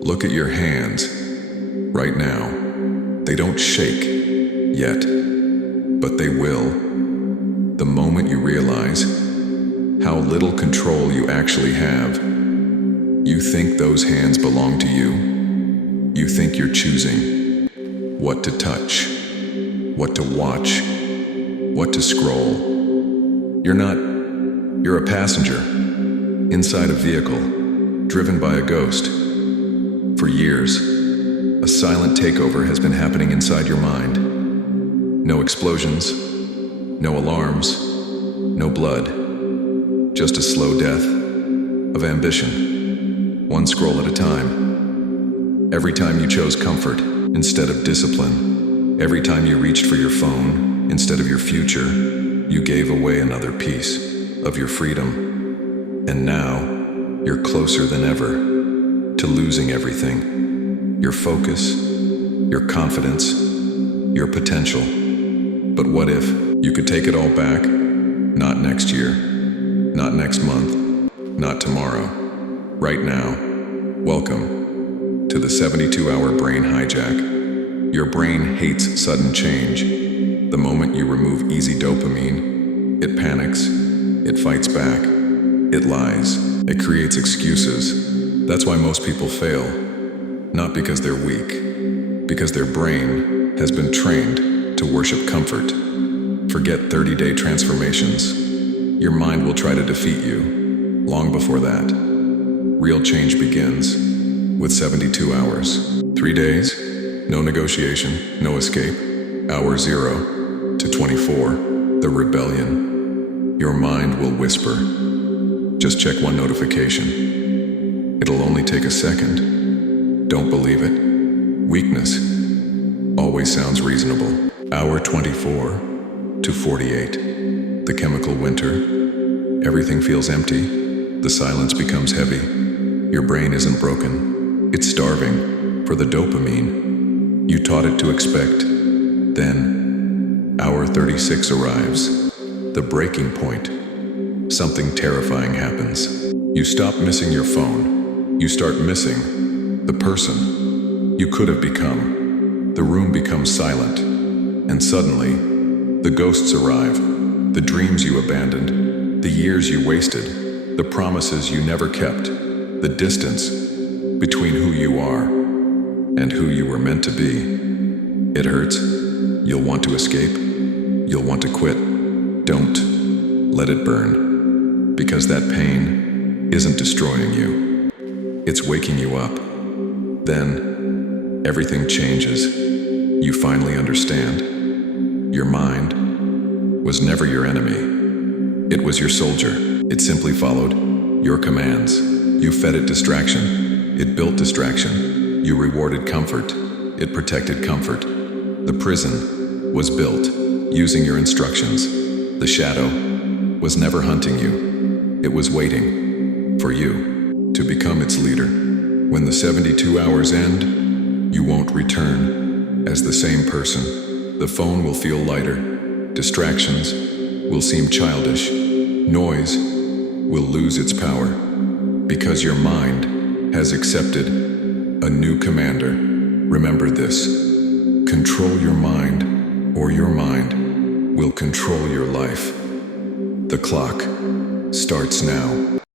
Look at your hands right now. They don't shake yet, but they will. The moment you realize how little control you actually have, you think those hands belong to you. You think you're choosing what to touch, what to watch, what to scroll. You're not. You're a passenger inside a vehicle, driven by a ghost. For years, a silent takeover has been happening inside your mind. No explosions, no alarms, no blood. Just a slow death of ambition, one scroll at a time. Every time you chose comfort instead of discipline, every time you reached for your phone instead of your future, you gave away another piece of your freedom. And now, you're closer than ever to losing everything. Your focus, your confidence, your potential. But what if you could take it all back? Not next year, not next month, not tomorrow. Right now. Welcome to the 72-hour brain hijack. Your brain hates sudden change. The moment you remove easy dopamine, it panics, it fights back, it lies, it creates excuses. That's why most people fail. Not because they're weak, because their brain has been trained to worship comfort. Forget 30-day transformations. Your mind will try to defeat you long before that. Real change begins with 72 hours. 3 days, no negotiation, no escape. Hour 0 to 24, the rebellion. Your mind will whisper, just check one notification. It'll only take a second. Don't believe it. Weakness always sounds reasonable. Hour 24 to 48, the chemical winter. Everything feels empty. The silence becomes heavy. Your brain isn't broken. It's starving for the dopamine you taught it to expect. Then, hour 36 arrives. The breaking point. Something terrifying happens. You stop missing your phone. You start missing the person you could have become. The room becomes silent. And suddenly, the ghosts arrive. The dreams you abandoned. The years you wasted. The promises you never kept. The distance between who you are and who you were meant to be. It hurts. You'll want to escape. You'll want to quit. Don't let it burn. Because that pain isn't destroying you. It's waking you up. Then, everything changes. You finally understand. Your mind was never your enemy. It was your soldier. It simply followed your commands. You fed it distraction. It built distraction. You rewarded comfort. It protected comfort. The prison was built using your instructions. The shadow was never hunting you. It was waiting for you to become its leader. When the 72 hours end, you won't return as the same person. The phone will feel lighter. Distractions will seem childish. Noise will lose its power. Because your mind has accepted a new commander. Remember this. Control your mind, or your mind will control your life. The clock starts now.